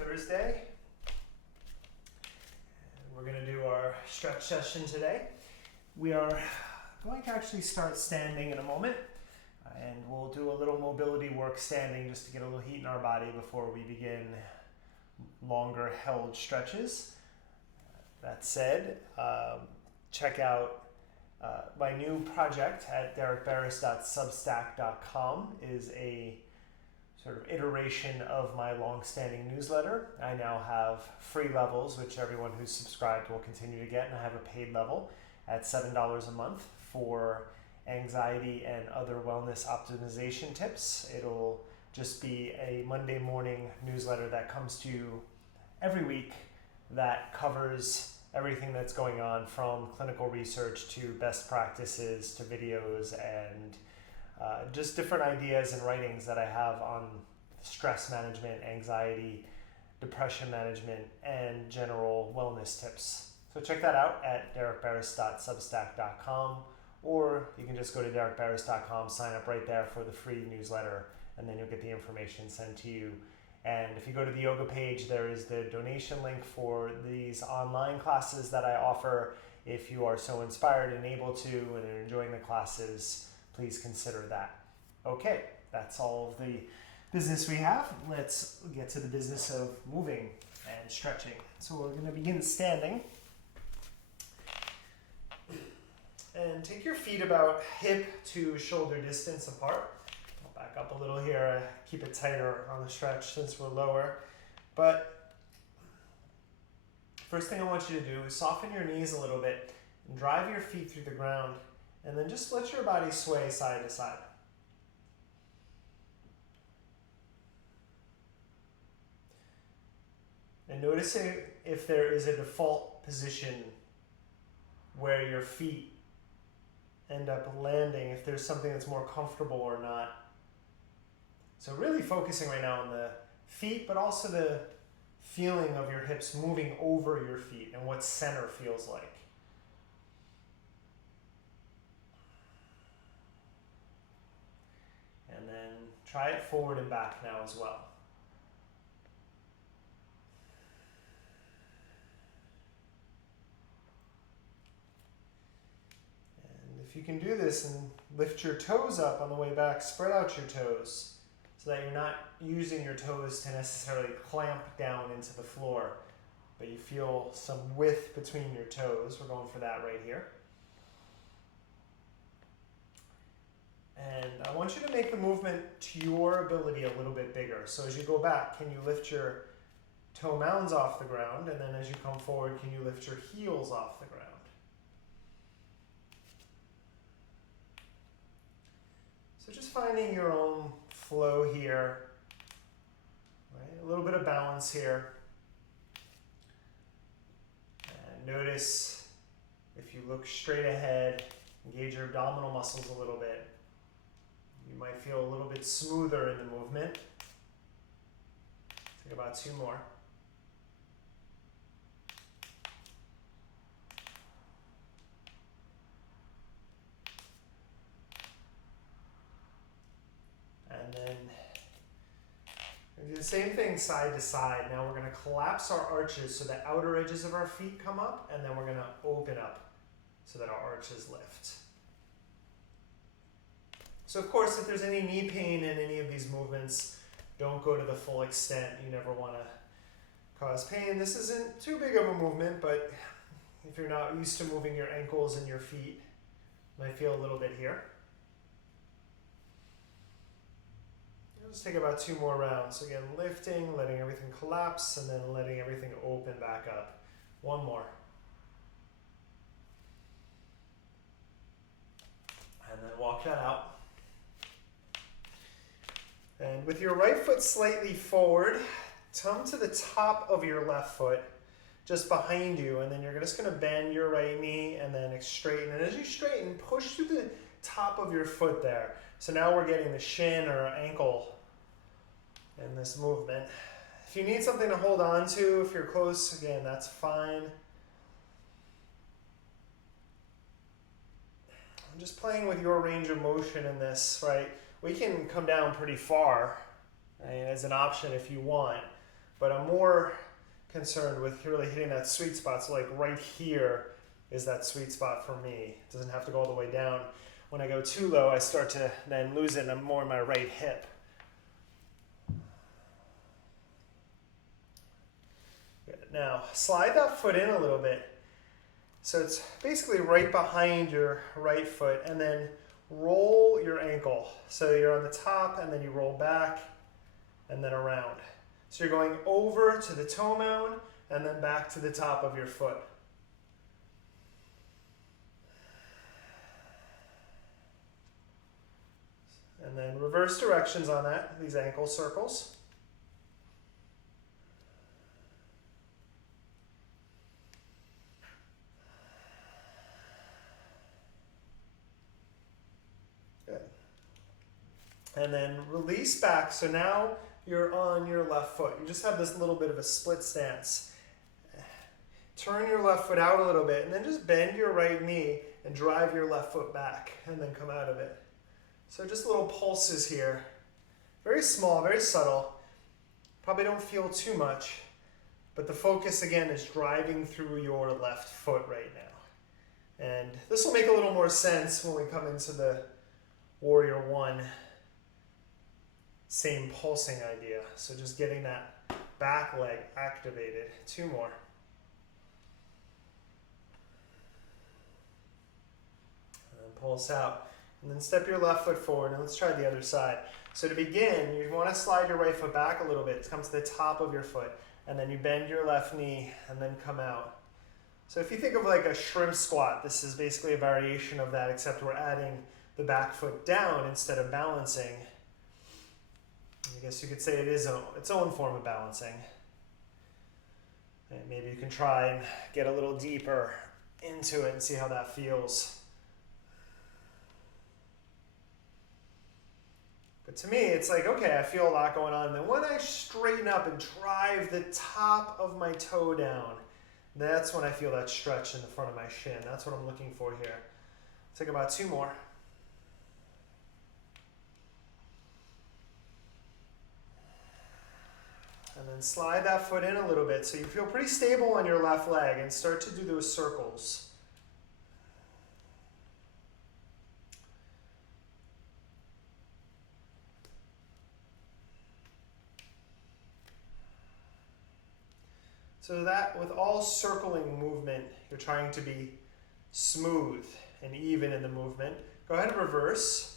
Thursday. And we're going to do our stretch session today. We are going to actually start standing in a moment, and we'll do a little mobility work standing just to get a little heat in our body before we begin longer held stretches. That said, check out my new project at derekbarris.substack.com is a sort of iteration of my long-standing newsletter. I now have free levels, which everyone who's subscribed will continue to get, and I have a paid level at $7 a month for anxiety and other wellness optimization tips. It'll just be a Monday morning newsletter that comes to you every week that covers everything that's going on, from clinical research to best practices to videos and just different ideas and writings that I have on stress management, anxiety, depression management, and general wellness tips. So check that out at derekbarris.substack.com, or you can just go to derekbarris.com, sign up right there for the free newsletter, and then you'll get the information sent to you. And if you go to the yoga page, there is the donation link for these online classes that I offer. If you are so inspired and able to and are enjoying the classes, please consider that. Okay, that's all of the business we have. Let's get to the business of moving and stretching. So we're going to begin standing. And take your feet about hip to shoulder distance apart. Back up a little here, keep it tighter on the stretch since we're lower. But first thing I want you to do is soften your knees a little bit and drive your feet through the ground, and then just let your body sway side to side. And notice if there is a default position where your feet end up landing, if there's something that's more comfortable or not. So really focusing right now on the feet, but also the feeling of your hips moving over your feet and what center feels like. And then try it forward and back now as well. And if you can do this and lift your toes up on the way back, spread out your toes, so that you're not using your toes to necessarily clamp down into the floor, but you feel some width between your toes. We're going for that right here. And I want you to make the movement to your ability a little bit bigger. So as you go back, can you lift your toe mounds off the ground? And then as you come forward, can you lift your heels off the ground? So just finding your own flow here, right? A little bit of balance here. And notice if you look straight ahead, engage your abdominal muscles a little bit. You might feel a little bit smoother in the movement. Take about 2 more. And then we do the same thing side to side. Now we're going to collapse our arches so the outer edges of our feet come up, and then we're going to open up so that our arches lift. So of course, if there's any knee pain in any of these movements, don't go to the full extent. You never want to cause pain. This isn't too big of a movement, but if you're not used to moving your ankles and your feet, you might feel a little bit here. Just take about 2 more rounds. So again, lifting, letting everything collapse, and then letting everything open back up. 1 more. And then walk that out. And with your right foot slightly forward, come to the top of your left foot, just behind you, and then you're just going to bend your right knee and then straighten. And as you straighten, push through the top of your foot there. So now we're getting the shin or ankle in this movement. If you need something to hold on to, if you're close, again, that's fine. I'm just playing with your range of motion in this, right? We can come down pretty far, right, as an option if you want, but I'm more concerned with really hitting that sweet spot. So like right here is that sweet spot for me. It doesn't have to go all the way down. When I go too low, I start to then lose it, and I'm more in my right hip. Good. Now, slide that foot in a little bit. So it's basically right behind your right foot, and then roll your ankle. So you're on the top, and then you roll back, and then around. So you're going over to the toe mound, and then back to the top of your foot. And then reverse directions on that, these ankle circles. Good. And then release back. So now you're on your left foot. You just have this little bit of a split stance. Turn your left foot out a little bit, and then just bend your right knee and drive your left foot back, and then come out of it. So just little pulses here. Very small, very subtle. Probably don't feel too much, but the focus again is driving through your left foot right now. And this will make a little more sense when we come into the Warrior One. Same pulsing idea. So just getting that back leg activated. 2 more. And pulse out. And then step your left foot forward, and let's try the other side. So to begin, you want to slide your right foot back a little bit to come to the top of your foot, and then you bend your left knee and then come out. So if you think of like a shrimp squat, this is basically a variation of that, except we're adding the back foot down instead of balancing. I guess you could say it is its own form of balancing. And maybe you can try and get a little deeper into it and see how that feels. But to me, it's like, okay, I feel a lot going on. And then when I straighten up and drive the top of my toe down, that's when I feel that stretch in the front of my shin. That's what I'm looking for here. Take about 2 more. And then slide that foot in a little bit so you feel pretty stable on your left leg, and start to do those circles. So that with all circling movement, you're trying to be smooth and even in the movement. Go ahead and reverse.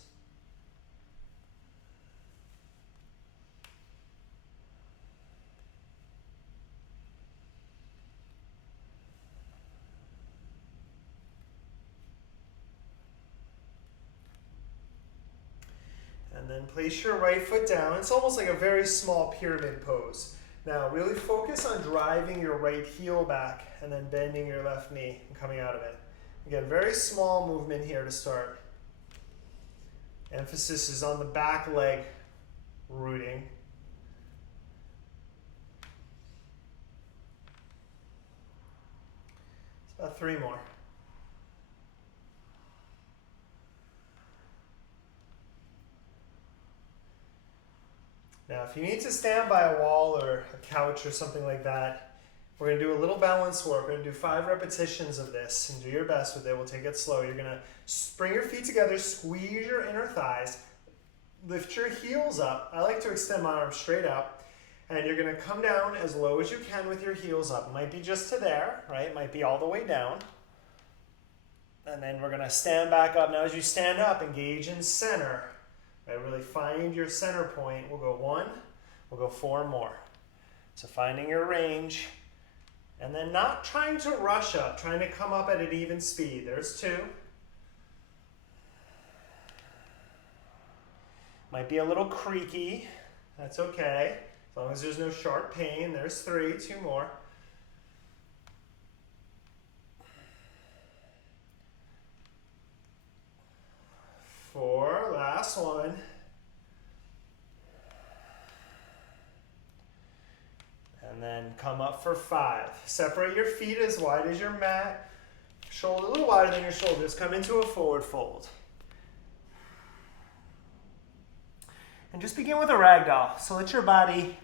And then place your right foot down. It's almost like a very small pyramid pose. Now really focus on driving your right heel back and then bending your left knee and coming out of it. Again, very small movement here to start. Emphasis is on the back leg rooting. It's about 3 more. Now, if you need to stand by a wall or a couch or something like that, we're going to do a little balance work. We're going to do 5 repetitions of this and do your best with it. We'll take it slow. You're going to bring your feet together, squeeze your inner thighs, lift your heels up. I like to extend my arms straight out. And you're going to come down as low as you can with your heels up. It might be just to there, right? It might be all the way down. And then we're going to stand back up. Now, as you stand up, engage in center. Right, really find your center point. We'll go 1, we'll go 4 more. So finding your range, and then not trying to rush up, trying to come up at an even speed. There's 2. Might be a little creaky. That's okay, as long as there's no sharp pain. There's 3, 2 more. Last one. And then come up for 5. Separate your feet as wide as your mat. Shoulder a little wider than your shoulders. Come into a forward fold. And just begin with a ragdoll. So let your body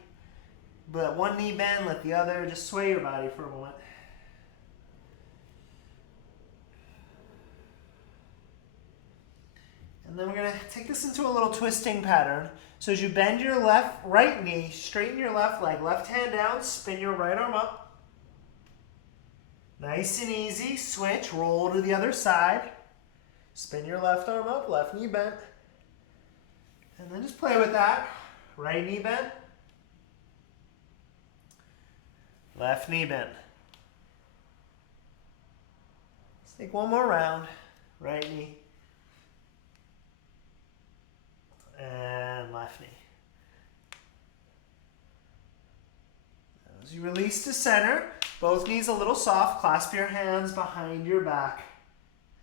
Let one knee bend, let the other, just sway your body for a moment. And then we're going to take this into a little twisting pattern. So as you bend your right knee, straighten your left leg, left hand down, spin your right arm up. Nice and easy. Switch, roll to the other side. Spin your left arm up, left knee bent. And then just play with that. Right knee bent. Left knee bent. Let's take one more round. Right knee. And left knee. As you release to center, both knees a little soft, clasp your hands behind your back.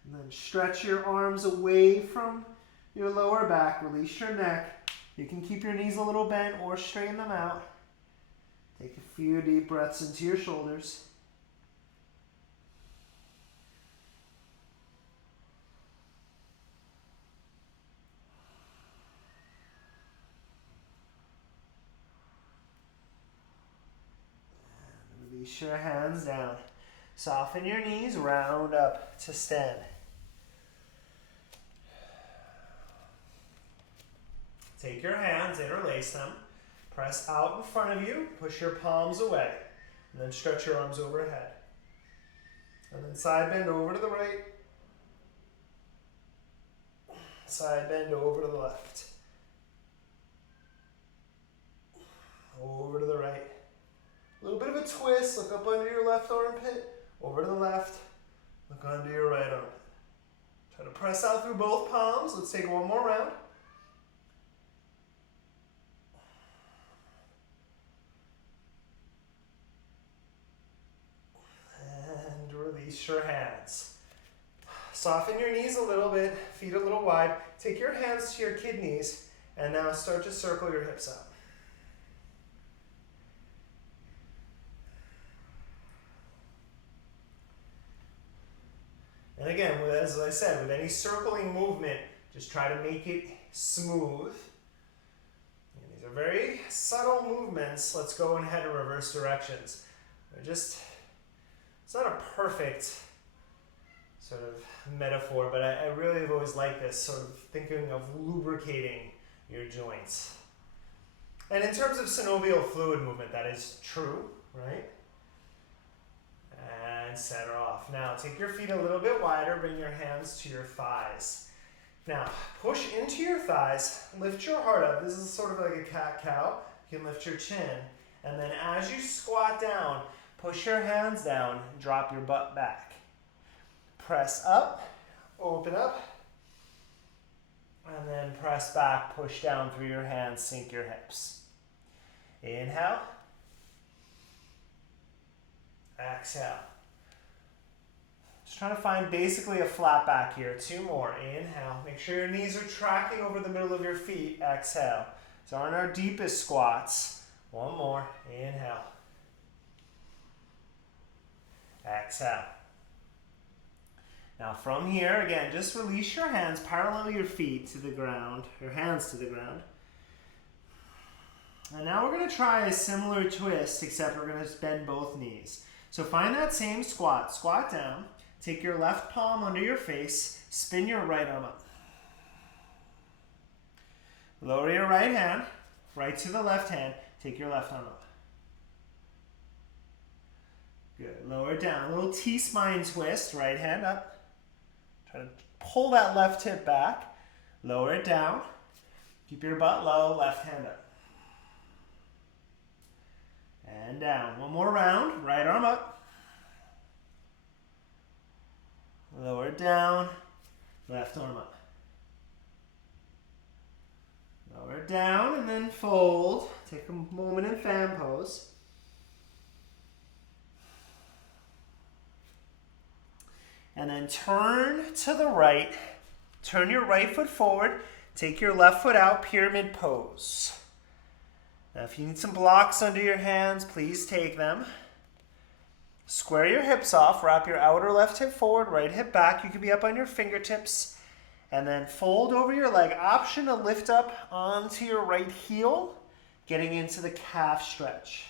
And then stretch your arms away from your lower back, release your neck. You can keep your knees a little bent or straighten them out. Take a few deep breaths into your shoulders. Release your hands down. Soften your knees, round up to stand. Take your hands, interlace them. Press out in front of you, push your palms away, and then stretch your arms overhead. And then side bend over to the right. Side bend over to the left. Over to the right. A little bit of a twist. Look up under your left armpit. Over to the left. Look under your right armpit. Try to press out through both palms. Let's take one more round. And release your hands. Soften your knees a little bit. Feet a little wide. Take your hands to your kidneys. And now start to circle your hips out. And again, as I said, with any circling movement, just try to make it smooth. And these are very subtle movements. Let's go ahead and reverse directions. It's not a perfect sort of metaphor, but I really have always liked this, sort of thinking of lubricating your joints. And in terms of synovial fluid movement, that is true, right? And center off. Now take your feet a little bit wider, bring your hands to your thighs. Now push into your thighs, lift your heart up. This is sort of like a cat-cow. You can lift your chin. And then as you squat down, push your hands down, drop your butt back. Press up, open up, and then press back, push down through your hands, sink your hips. Inhale. Exhale. Just trying to find basically a flat back here. Two more. Inhale. Make sure your knees are tracking over the middle of your feet. Exhale. So on our deepest squats. One more. Inhale. Exhale. Now from here, again, just release your hands, parallel your feet to the ground, your hands to the ground. And now we're going to try a similar twist, except we're going to bend both knees. So find that same squat. Squat down. Take your left palm under your face. Spin your right arm up. Lower your right hand. Right to the left hand. Take your left arm up. Good. Lower it down. A little T-spine twist. Right hand up. Try to pull that left hip back. Lower it down. Keep your butt low. Left hand up. And down. One more round. Right arm up. Lower it down. Left arm up. Lower it down and then fold. Take a moment in fan pose. And then turn to the right. Turn your right foot forward. Take your left foot out, pyramid pose. Now if you need some blocks under your hands, please take them. Square your hips off, wrap your outer left hip forward, right hip back. You could be up on your fingertips. And then fold over your leg. Option to lift up onto your right heel, getting into the calf stretch.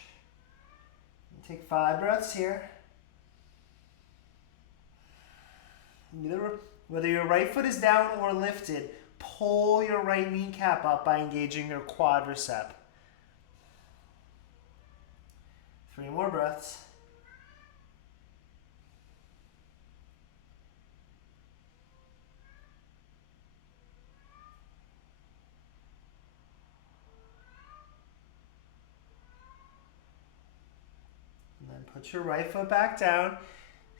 Take 5 breaths here. Whether your right foot is down or lifted, pull your right kneecap up by engaging your quadricep. 3 more breaths. And then put your right foot back down.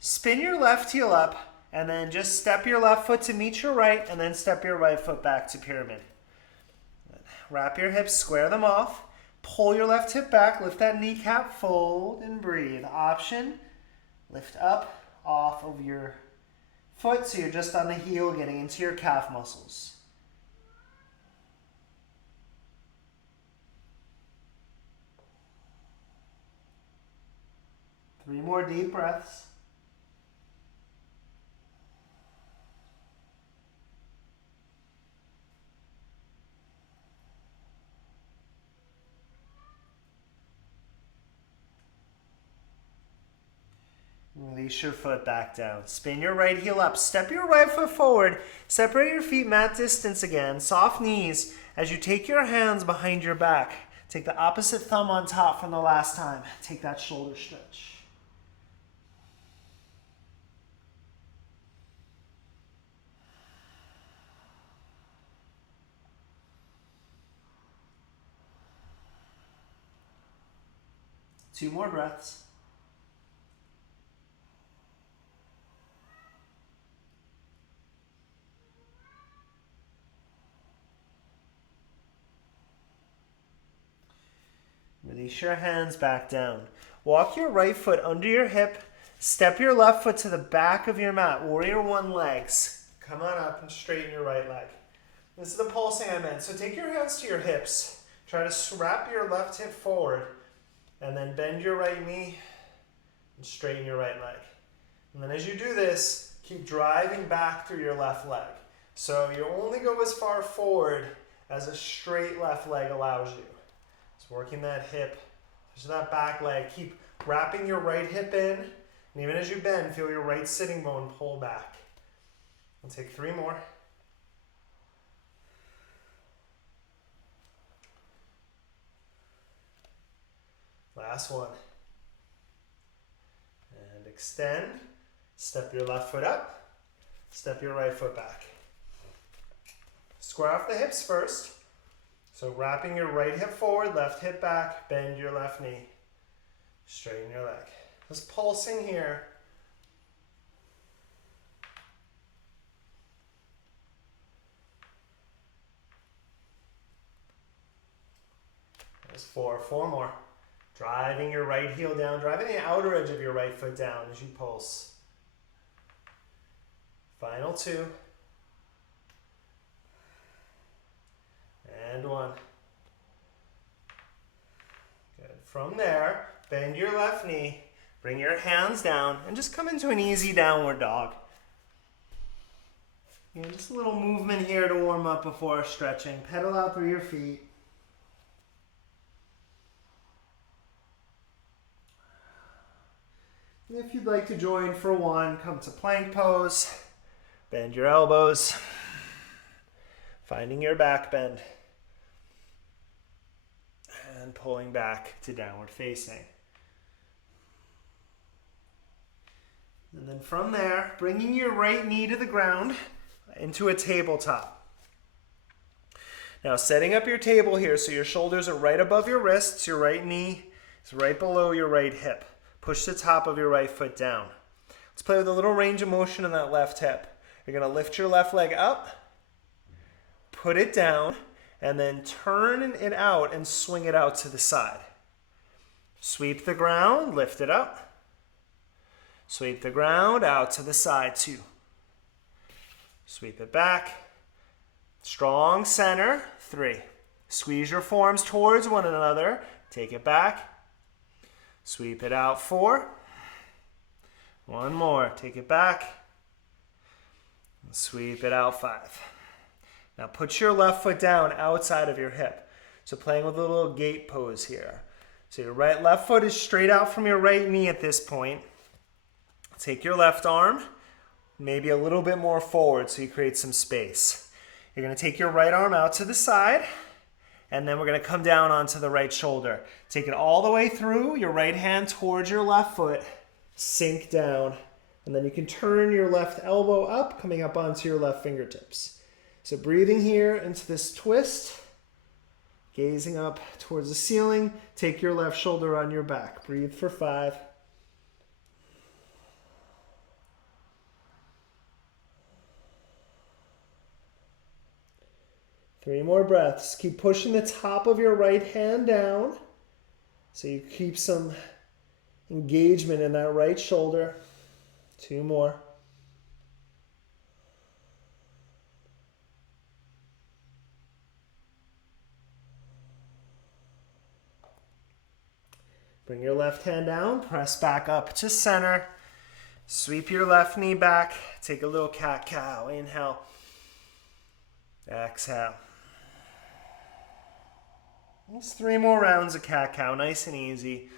Spin your left heel up, and then just step your left foot to meet your right, and then step your right foot back to pyramid. Wrap your hips, square them off. Pull your left hip back, lift that kneecap, fold, and breathe. Option, lift up off of your foot so you're just on the heel getting into your calf muscles. Three more deep breaths. Release your foot back down. Spin your right heel up. Step your right foot forward. Separate your feet mat distance again. Soft knees as you take your hands behind your back. Take the opposite thumb on top from the last time. Take that shoulder stretch. Two more breaths. Release your hands back down. Walk your right foot under your hip. Step your left foot to the back of your mat. Warrior one legs. Come on up and straighten your right leg. This is the pulsing I meant. So take your hands to your hips. Try to wrap your left hip forward. And then bend your right knee and straighten your right leg. And then as you do this, keep driving back through your left leg. So you only go as far forward as a straight left leg allows you. Working that hip, just that back leg. Keep wrapping your right hip in, and even as you bend, feel your right sitting bone pull back. We'll take 3 more. Last one. And extend. Step your left foot up. Step your right foot back. Square off the hips first. So wrapping your right hip forward, left hip back, bend your left knee. Straighten your leg. Just pulsing here. There's 4 more. Driving your right heel down, driving the outer edge of your right foot down as you pulse. Final 2. And 1. Good. From there, bend your left knee, bring your hands down, and just come into an easy downward dog. Just a little movement here to warm up before stretching. Pedal out through your feet. And if you'd like to join for 1, come to plank pose. Bend your elbows. Finding your back bend. And pulling back to downward facing. And then from there, bringing your right knee to the ground into a tabletop. Now setting up your table here so your shoulders are right above your wrists, your right knee is right below your right hip. Push the top of your right foot down. Let's play with a little range of motion in that left hip. You're going to lift your left leg up, put it down, and then turn it out and swing it out to the side. Sweep the ground, lift it up. Sweep the ground out to the side, 2. Sweep it back. Strong center, 3. Squeeze your forearms towards one another. Take it back. Sweep it out, 4. 1 more, take it back. Sweep it out, 5. Now put your left foot down outside of your hip. So playing with a little gate pose here. So your left foot is straight out from your right knee at this point. Take your left arm, maybe a little bit more forward so you create some space. You're going to take your right arm out to the side, and then we're going to come down onto the right shoulder. Take it all the way through, your right hand towards your left foot, sink down, and then you can turn your left elbow up, coming up onto your left fingertips. So breathing here into this twist, gazing up towards the ceiling, take your left shoulder on your back. Breathe for 5. Three more breaths. Keep pushing the top of your right hand down so you keep some engagement in that right shoulder. 2 more. Bring your left hand down, press back up to center. Sweep your left knee back. Take a little cat-cow. Inhale. Exhale. Just 3 more rounds of cat-cow, nice and easy.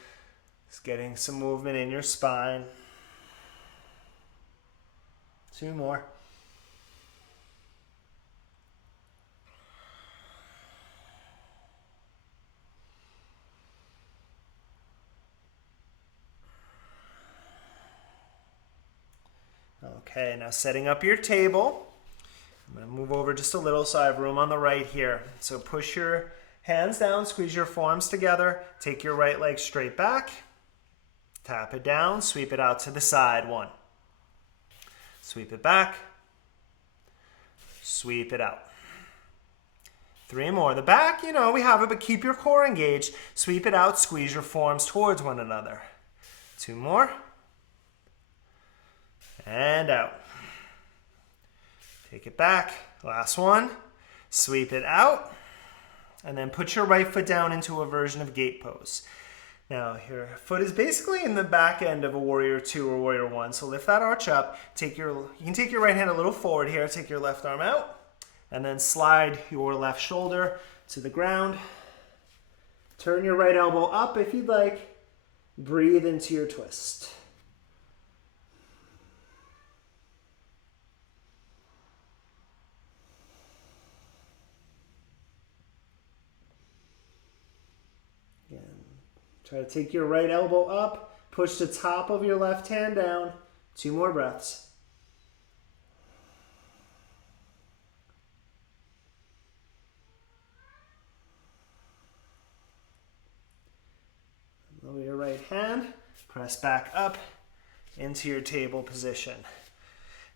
Just getting some movement in your spine. 2 more. Okay, now setting up your table. I'm going to move over just a little so I have room on the right here. So push your hands down, squeeze your forearms together. Take your right leg straight back. Tap it down, sweep it out to the side. 1. Sweep it back. Sweep it out. 3 more. The back, you know, we have it, but keep your core engaged. Sweep it out, squeeze your forearms towards one another. 2 more. And out. Take it back. Last one. Sweep it out. And then put your right foot down into a version of gate pose. Now, your foot is basically in the back end of a warrior 2 or warrior 1. So lift that arch up. You can take your right hand a little forward here. Take your left arm out. And then slide your left shoulder to the ground. Turn your right elbow up if you'd like. Breathe into your twist. Try to take your right elbow up, push the top of your left hand down. 2 more breaths. Lower your right hand, press back up into your table position.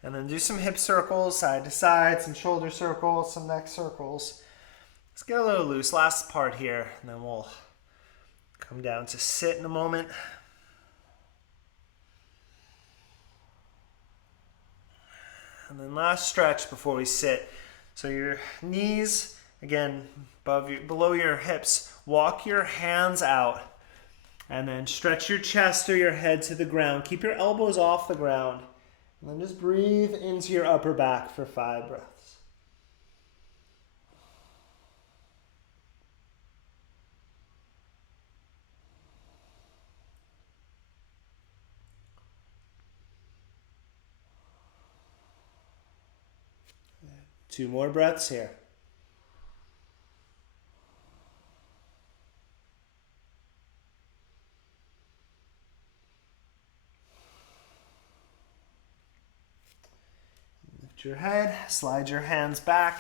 And then do some hip circles, side to side, some shoulder circles, some neck circles. Let's get a little loose. Last part here, and then we'll come down to sit in a moment. And then last stretch before we sit. So your knees, again, below your hips. Walk your hands out. And then stretch your chest or your head to the ground. Keep your elbows off the ground. And then just breathe into your upper back for 5 breaths. Two more breaths here. Lift your head, slide your hands back,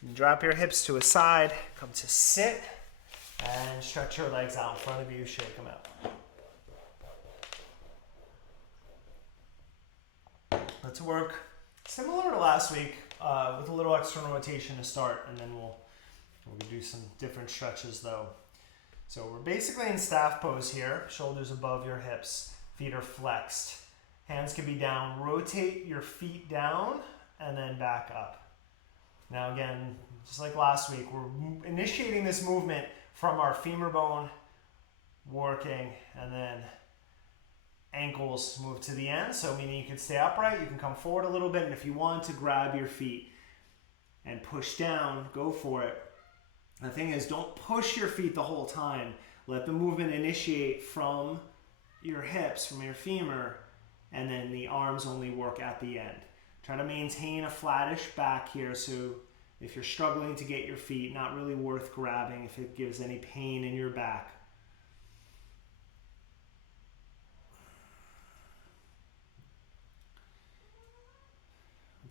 and drop your hips to a side. Come to sit and stretch your legs out in front of you, shake them out. Let's work similar to last week. With a little external rotation to start, and then we'll do some different stretches though. So we're basically in staff pose here, shoulders above your hips, feet are flexed, hands can be down. Rotate your feet down and then back up. Now again, just like last week, we're initiating this movement from our femur bone, working, and then ankles move to the end, so meaning you can stay upright, you can come forward a little bit, and if you want to grab your feet and push down, go for it. The thing is, don't push your feet the whole time. Let the movement initiate from your hips, from your femur, and then the arms only work at the end. Try to maintain a flattish back here, so if you're struggling to get your feet, not really worth grabbing if it gives any pain in your back.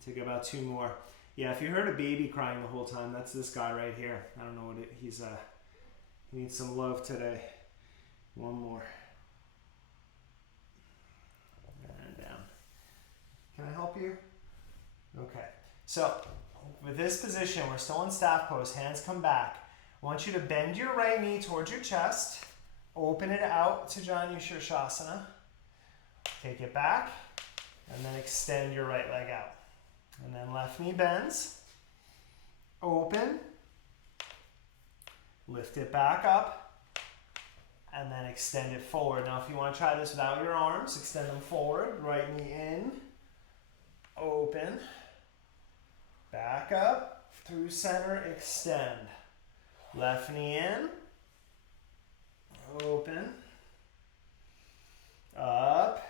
Take about 2 more. Yeah, if you heard a baby crying the whole time, that's this guy right here. I don't know what he needs some love today. 1 more. And down. Can I help you? Okay. So, with this position, we're still in staff pose. Hands come back. I want you to bend your right knee towards your chest. Open it out to Janu Shavasana. Take it back. And then extend your right leg out. And then left knee bends, open, lift it back up, and then extend it forward. Now if you want to try this without your arms, extend them forward, right knee in, open, back up, through center, extend. Left knee in, open, up,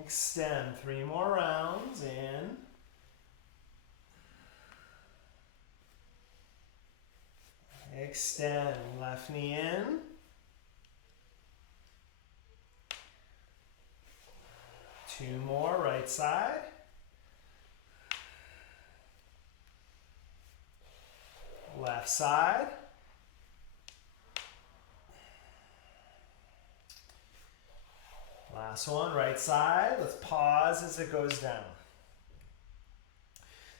extend. 3 more rounds, in, extend, left knee in, two more, right side, left side, last one, right side. Let's pause as it goes down.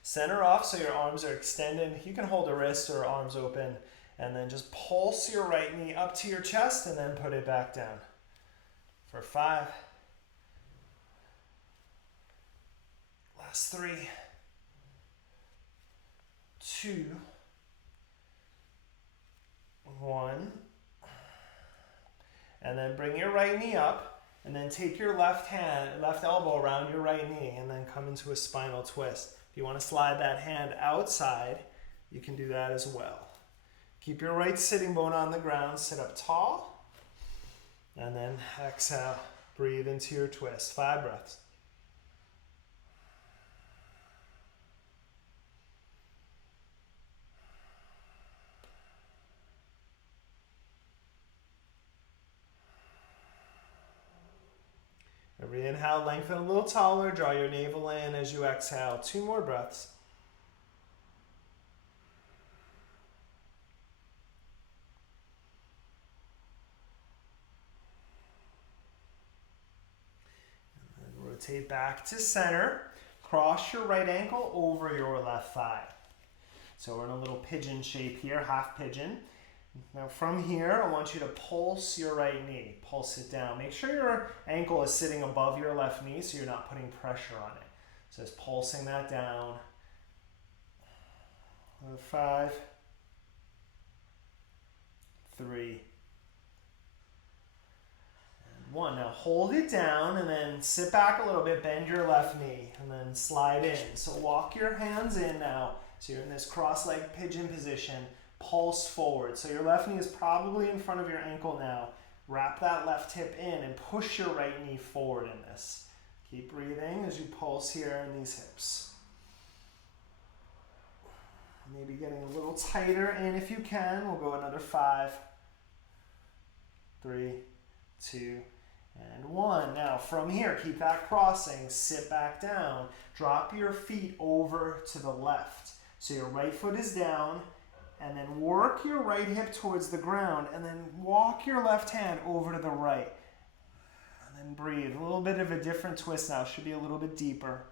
Center off so your arms are extended. You can hold a wrist or arms open. And then just pulse your right knee up to your chest and then put it back down. For 5. Last 3. 2. 1. And then bring your right knee up and then take your left elbow around your right knee and then come into a spinal twist. If you want to slide that hand outside, you can do that as well. Keep your right sitting bone on the ground, sit up tall, and then exhale, breathe into your twist. 5 breaths. Every inhale, lengthen a little taller, draw your navel in as you exhale. 2 more breaths. Rotate back to center. Cross your right ankle over your left thigh. So we're in a little pigeon shape here, half pigeon. Now from here, I want you to pulse your right knee. Pulse it down. Make sure your ankle is sitting above your left knee so you're not putting pressure on it. So it's pulsing that down. 5, 3, 1. Now hold it down and then sit back a little bit, bend your left knee and then slide in. So walk your hands in now. So you're in this cross-legged pigeon position. Pulse forward. So your left knee is probably in front of your ankle now. Wrap that left hip in and push your right knee forward in this. Keep breathing as you pulse here in these hips. Maybe getting a little tighter in if you can. We'll go another 5, 3, 2, and 1. Now from here, keep that crossing, sit back down, drop your feet over to the left. So your right foot is down, and then work your right hip towards the ground, and then walk your left hand over to the right. And then breathe. A little bit of a different twist now, should be a little bit deeper.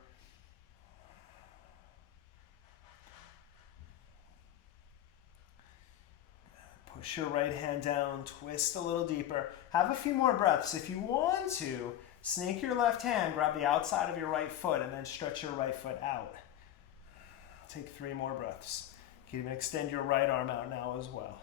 Push your right hand down, twist a little deeper. Have a few more breaths. If you want to, snake your left hand, grab the outside of your right foot, and then stretch your right foot out. Take 3 more breaths. You can extend your right arm out now as well.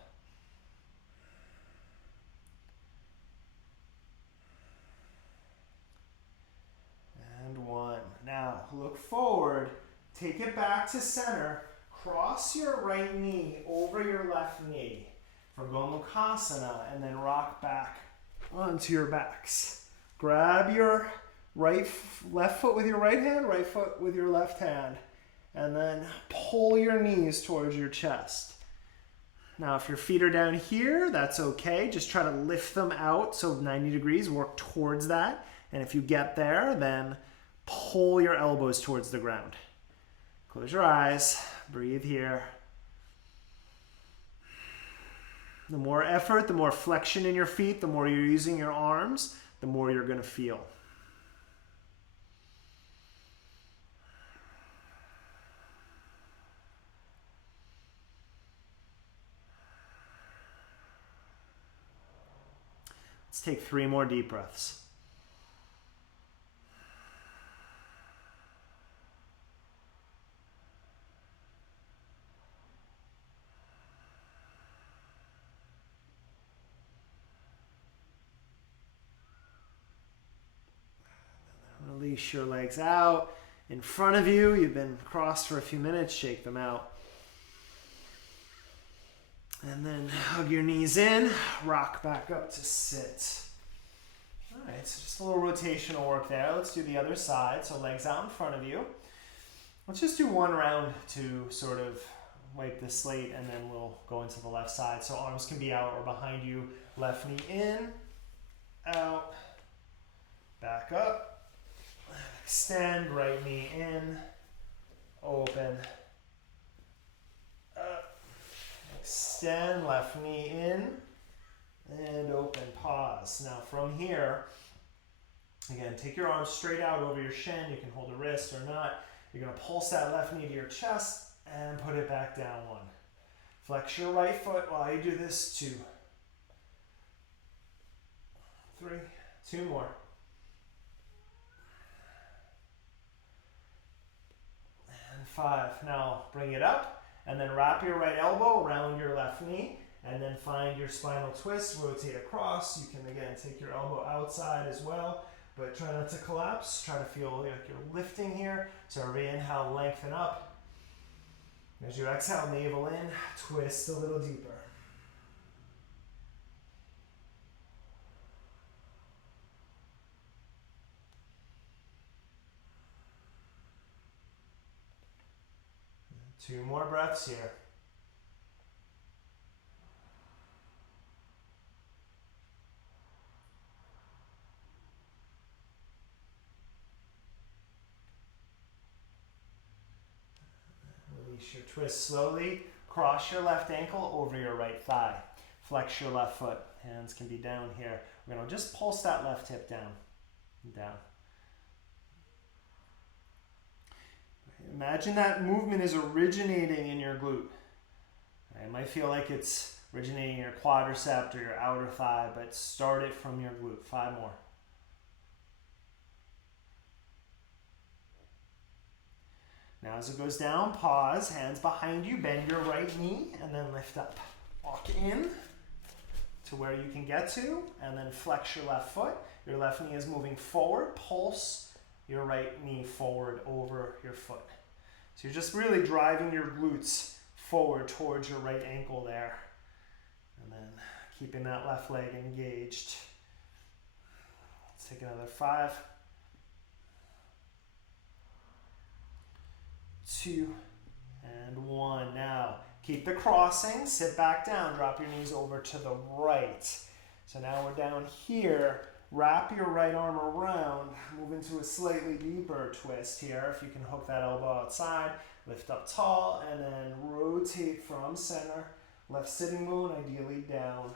And 1. Now look forward, take it back to center, cross your right knee over your left knee. for Gomukhasana, and then rock back onto your backs. Grab your left foot with your right hand, right foot with your left hand, and then pull your knees towards your chest. Now, if your feet are down here, that's okay. Just try to lift them out, so 90 degrees, work towards that. And if you get there, then pull your elbows towards the ground. Close your eyes, breathe here. The more effort, the more flexion in your feet, the more you're using your arms, the more you're going to feel. Let's take 3 more deep breaths. Release your legs out in front of you. You've been crossed for a few minutes. Shake them out. And then hug your knees in. Rock back up to sit. All right, so just a little rotational work there. Let's do the other side. So legs out in front of you. Let's just do one round to sort of wipe the slate, and then we'll go into the left side. So arms can be out or behind you. Left knee in, out, back up. Extend, right knee in, open, up, extend, left knee in, and open, pause. Now from here, again, take your arms straight out over your shin. You can hold a wrist or not. You're going to pulse that left knee to your chest and put it back down 1. Flex your right foot while you do this. 2, 3, 2 more. And 5. Now bring it up and then wrap your right elbow around your left knee and then find your spinal twist, rotate across. You can again take your elbow outside as well, but try not to collapse. Try to feel like you're lifting here. So every inhale, lengthen up. As you exhale, navel in, twist a little deeper. Two more breaths here. Release your twist slowly. Cross your left ankle over your right thigh. Flex your left foot. Hands can be down here. We're going to just pulse that left hip down. Down. Imagine that movement is originating in your glute. It might feel like it's originating in your quadricep or your outer thigh, but start it from your glute. 5 more. Now as it goes down, pause, hands behind you, bend your right knee, and then lift up. Walk in to where you can get to, and then flex your left foot. Your left knee is moving forward. Pulse your right knee forward over your foot. So you're just really driving your glutes forward towards your right ankle there. And then keeping that left leg engaged. Let's take another 5, 2, and 1. Now, keep the crossing, sit back down, drop your knees over to the right. So now we're down here. Wrap your right arm around, move into a slightly deeper twist here. If you can hook that elbow outside, lift up tall, and then rotate from center. Left sitting bone, ideally down.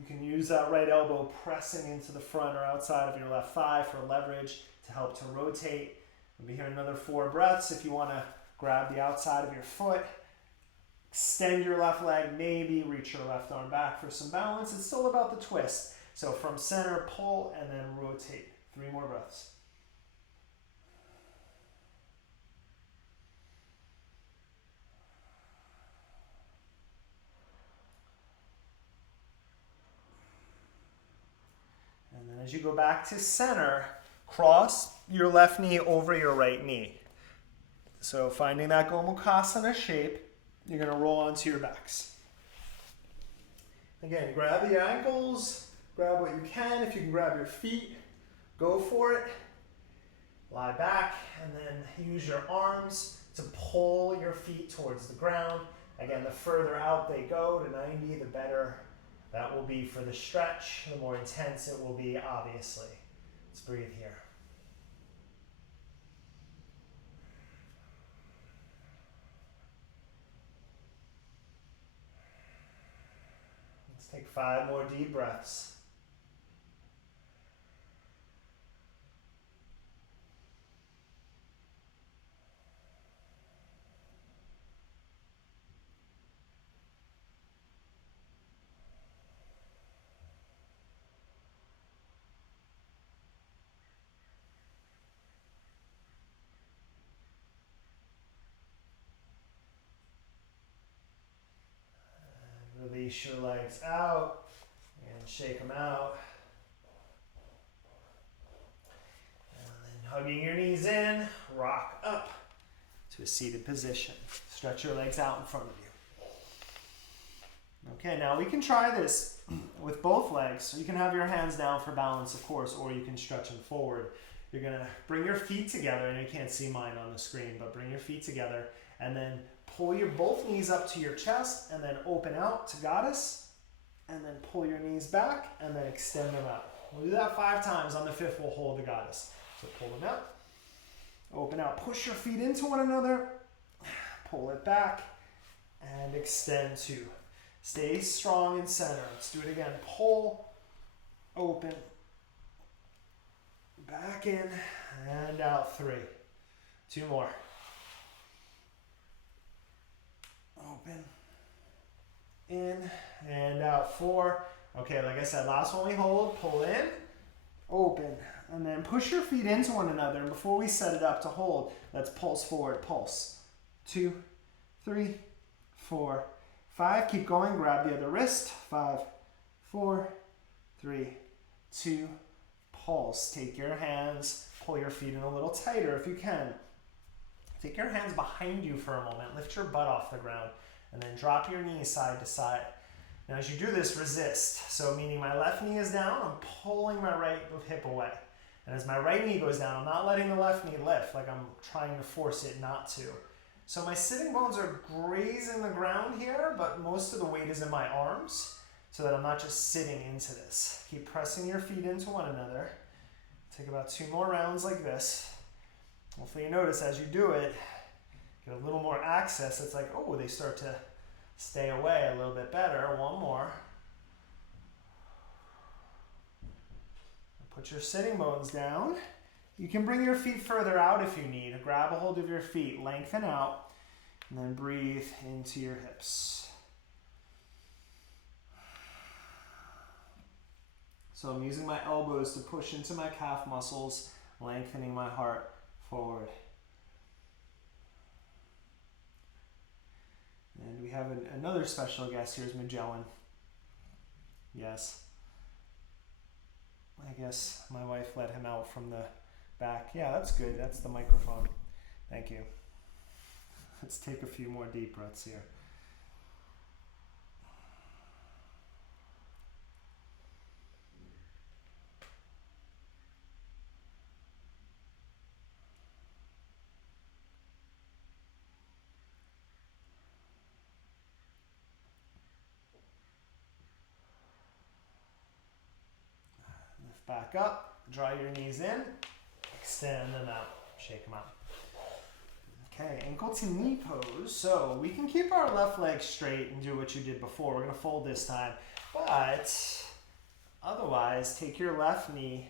You can use that right elbow pressing into the front or outside of your left thigh for leverage to help to rotate. We'll be here another 4 breaths. If you want to grab the outside of your foot, extend your left leg, maybe reach your left arm back for some balance. It's still about the twist. So from center, pull, and then rotate. 3 more breaths. And then as you go back to center, cross your left knee over your right knee. So finding that Gomukhasana shape, you're going to roll onto your backs. Again, grab the ankles, grab what you can. If you can grab your feet, go for it. Lie back and then use your arms to pull your feet towards the ground. Again, the further out they go to 90, the better that will be for the stretch. The more intense it will be, obviously. Let's breathe here. Let's take 5 more deep breaths. Release your legs out and shake them out. And then hugging your knees in, rock up to a seated position. Stretch your legs out in front of you. Okay, now we can try this with both legs. So you can have your hands down for balance, of course, or you can stretch them forward. You're gonna bring your feet together, and you can't see mine on the screen, but bring your feet together and then pull your both knees up to your chest and then open out to goddess, and then pull your knees back and then extend them out. We'll do that 5 times. On the 5th, we'll hold the goddess. So pull them out, open out, push your feet into one another, pull it back, and extend 2. Stay strong in center. Let's do it again. Pull, open, back in, and out 3. 2 more. Open, in, and out 4. Okay, like I said, last one we hold, pull in, open, and then push your feet into one another. And before we set it up to hold, let's pulse forward, pulse. 2, 3, 4, 5. Keep going, grab the other wrist. 5, 4, 3, 2, pulse. Take your hands, pull your feet in a little tighter if you can. Take your hands behind you for a moment. Lift your butt off the ground and then drop your knees side to side. Now as you do this, resist. So meaning my left knee is down, I'm pulling my right hip away. And as my right knee goes down, I'm not letting the left knee lift, like I'm trying to force it not to. So my sitting bones are grazing the ground here, but most of the weight is in my arms so that I'm not just sitting into this. Keep pressing your feet into one another. Take about 2 more rounds like this. Hopefully you notice as you do it, get a little more access. It's like, oh, they start to stay away a little bit better. 1 more. Put your sitting bones down. You can bring your feet further out if you need. Grab a hold of your feet, lengthen out, and then breathe into your hips. So I'm using my elbows to push into my calf muscles, lengthening my heart forward. And we have another special guest. Here's Magellan. Yes. I guess my wife let him out from the back. Yeah, that's good. That's the microphone. Thank you. Let's take a few more deep breaths here. Back up, draw your knees in, extend them out, shake them out. Okay, ankle to knee pose. So we can keep our left leg straight and do what you did before. We're gonna fold this time, but otherwise take your left knee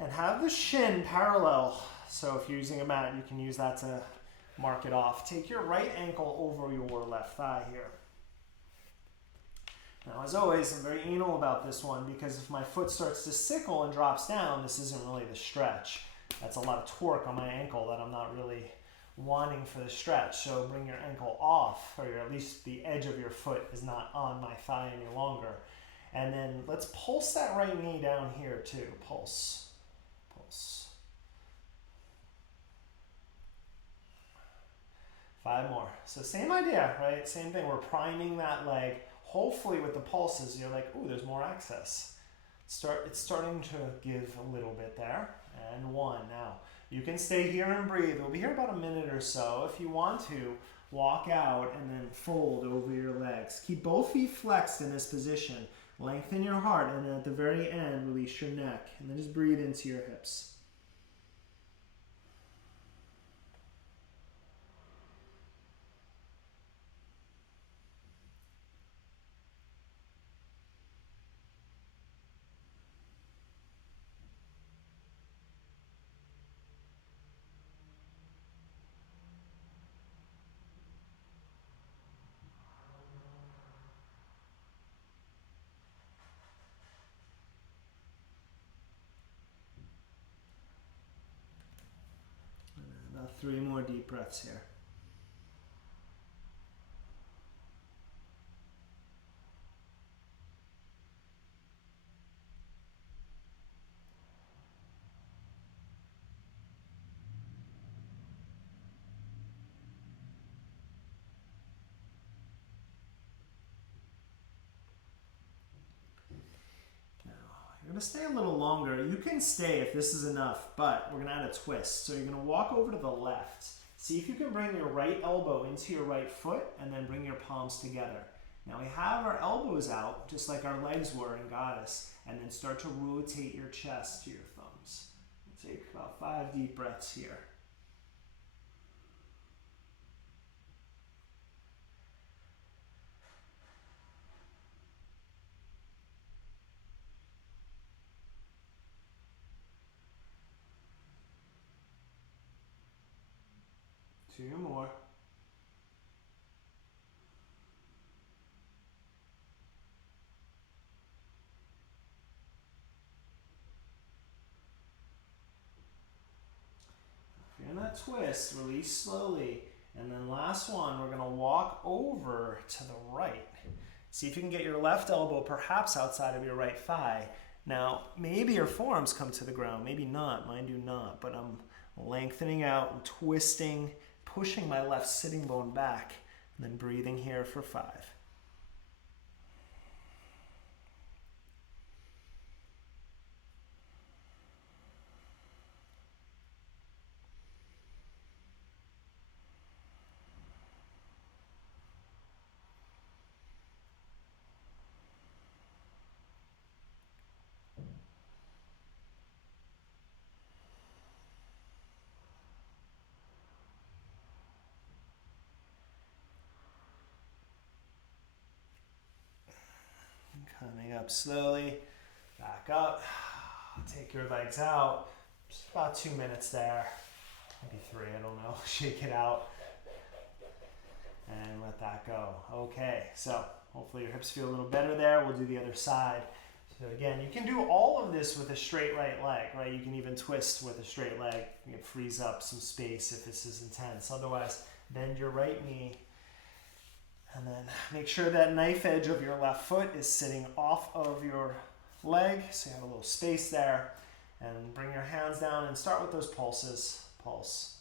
and have the shin parallel. So if you're using a mat, you can use that to mark it off. Take your right ankle over your left thigh here. Now, as always, I'm very anal about this one because if my foot starts to sickle and drops down, this isn't really the stretch. That's a lot of torque on my ankle that I'm not really wanting for the stretch. So bring your ankle off, or at least the edge of your foot is not on my thigh any longer. And then let's pulse that right knee down here too. Pulse, pulse. 5 more. So same idea, right? Same thing. We're priming that leg, hopefully with the pulses, you're like, ooh, there's more access. It's starting to give a little bit there. And 1. Now, you can stay here and breathe. We'll be here about a minute or so. If you want to, walk out and then fold over your legs. Keep both feet flexed in this position. Lengthen your heart, and then at the very end, release your neck. And then just breathe into your hips. About 3 more deep breaths here. You're going to stay a little longer. You can stay if this is enough, but we're going to add a twist. So you're going to walk over to the left. See if you can bring your right elbow into your right foot and then bring your palms together. Now we have our elbows out, just like our legs were in Goddess, and then start to rotate your chest to your thumbs. Take about 5 deep breaths here. Two more. If you're in that twist, release slowly. And then last one, we're going to walk over to the right. See if you can get your left elbow perhaps outside of your right thigh. Now, maybe your forearms come to the ground, maybe not. Mine do not, but I'm lengthening out and twisting, pushing my left sitting bone back, and then breathing here for 5. Coming up slowly, back up, take your legs out, just about 2 minutes there, maybe 3, I don't know, shake it out, and let that go. Okay, so hopefully your hips feel a little better there. We'll do the other side. So again, you can do all of this with a straight right leg, right? You can even twist with a straight leg. You can freeze up some space if this is intense. Otherwise, bend your right knee. And then make sure that knife edge of your left foot is sitting off of your leg, so you have a little space there. And bring your hands down and start with those pulses. Pulse.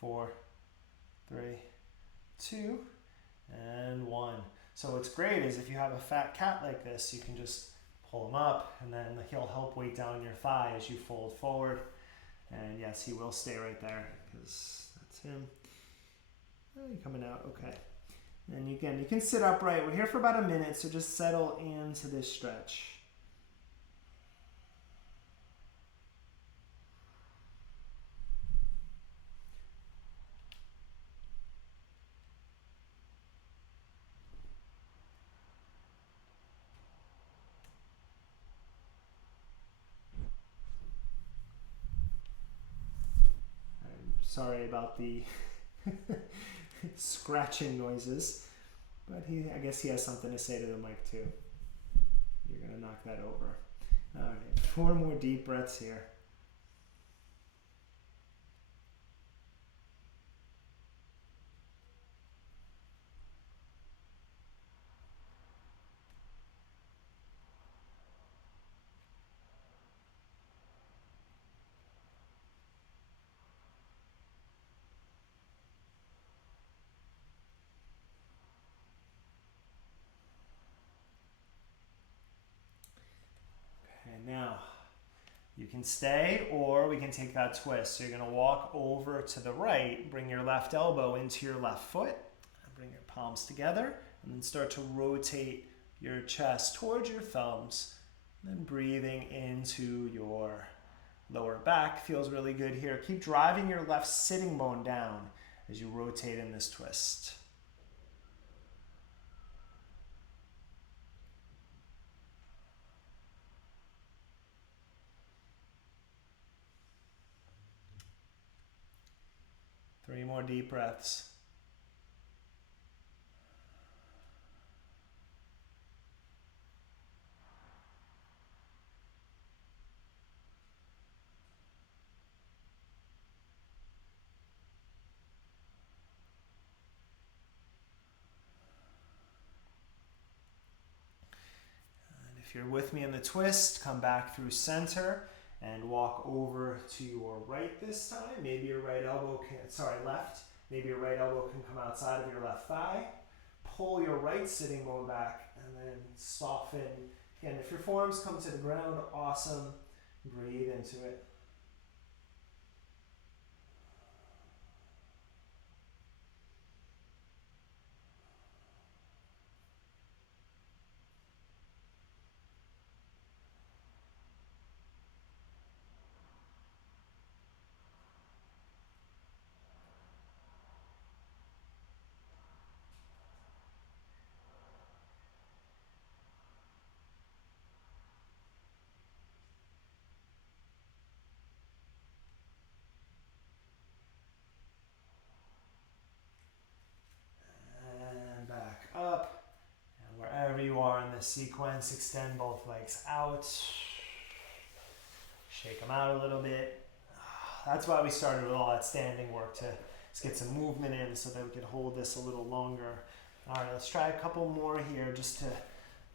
Four, 3, 2, and 1. So what's great is if you have a fat cat like this, you can just pull him up, and then he'll help weight down your thigh as you fold forward. And yes, he will stay right there because that's him. Oh, you're coming out, okay. And again, you can sit upright. We're here for about a minute, so just settle into this stretch. Sorry about the scratching noises, but I guess he has something to say to the mic too. You're going to knock that over. All right, 4 more deep breaths here. You can stay, or we can take that twist. So you're going to walk over to the right, bring your left elbow into your left foot, bring your palms together, and then start to rotate your chest towards your thumbs, and then breathing into your lower back. Feels really good here. Keep driving your left sitting bone down as you rotate in this twist. Three more deep breaths. And if you're with me in the twist, come back through center and walk over to your right this time. Maybe your right elbow left. Maybe your right elbow can come outside of your left thigh. Pull your right sitting bone back and then soften. Again, if your forearms come to the ground, awesome. Breathe into it. Up, and wherever you are in this sequence, extend both legs out, shake them out a little bit. That's why we started with all that standing work, to just get some movement in so that we could hold this a little longer. All right, let's try a couple more here just to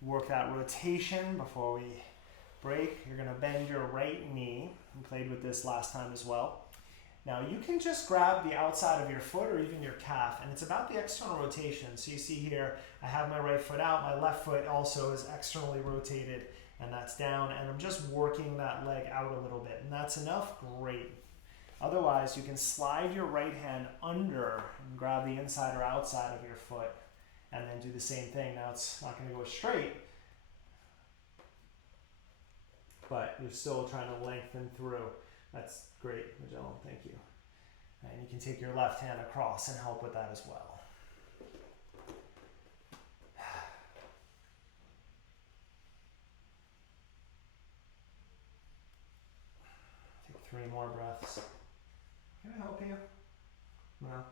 work that rotation before we break. You're going to bend your right knee. We played with this last time as well. Now you can just grab the outside of your foot or even your calf, and it's about the external rotation. So you see here, I have my right foot out, my left foot also is externally rotated, and that's down, and I'm just working that leg out a little bit, and that's enough, great. Otherwise, you can slide your right hand under and grab the inside or outside of your foot, and then do the same thing. Now it's not going to go straight, but you're still trying to lengthen through. That's great, Magellan, thank you. And you can take your left hand across and help with that as well. Take 3 more breaths. Can I help you? No?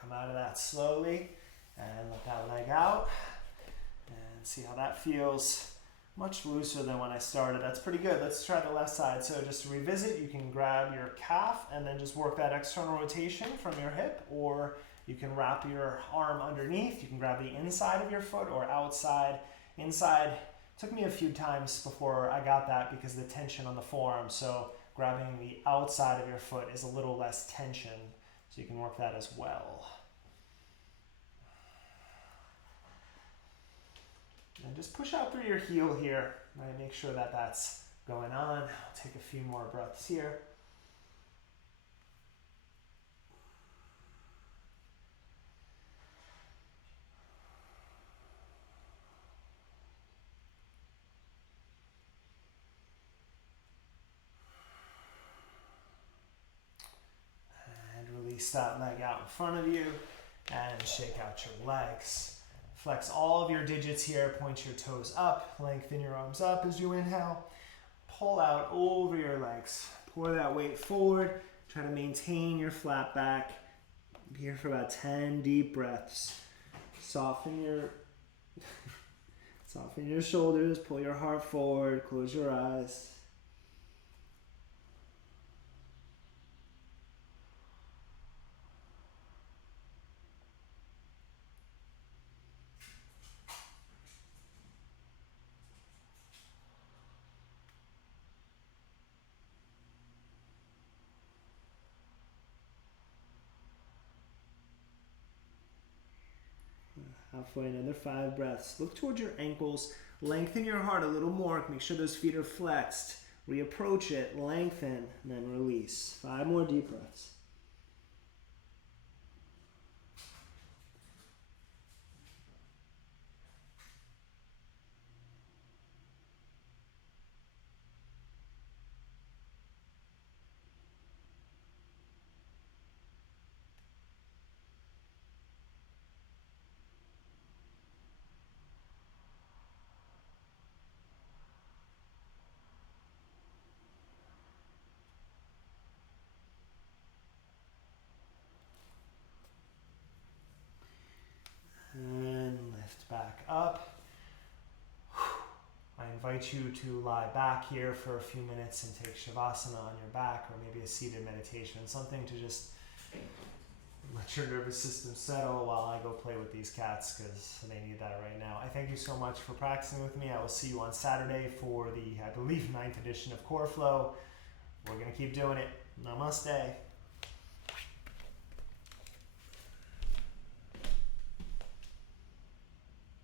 Come out of that slowly and let that leg out and see how that feels. Much looser than when I started. That's pretty good. Let's try the left side. So just to revisit, you can grab your calf and then just work that external rotation from your hip, or you can wrap your arm underneath. You can grab the inside of your foot or outside. Inside took me a few times before I got that because of the tension on the forearm. So grabbing the outside of your foot is a little less tension. So you can work that as well. And just push out through your heel here. Right? Make sure that that's going on. I'll take a few more breaths here. And release that leg out in front of you and shake out your legs. Flex all of your digits here, point your toes up, lengthen your arms up as you inhale. Pull out over your legs. Pour that weight forward. Try to maintain your flat back. Be here for about 10 deep breaths. Soften your shoulders, pull your heart forward, close your eyes. Halfway, another 5 breaths. Look towards your ankles. Lengthen your heart a little more. Make sure those feet are flexed. Reapproach it, lengthen, and then release. 5 more deep breaths. And lift back up. I invite you to lie back here for a few minutes and take Shavasana on your back, or maybe a seated meditation, something to just let your nervous system settle while I go play with these cats, because they need that right now. I thank you so much for practicing with me. I will see you on Saturday for the, I believe, 9th edition of Core Flow. We're going to keep doing it. Namaste.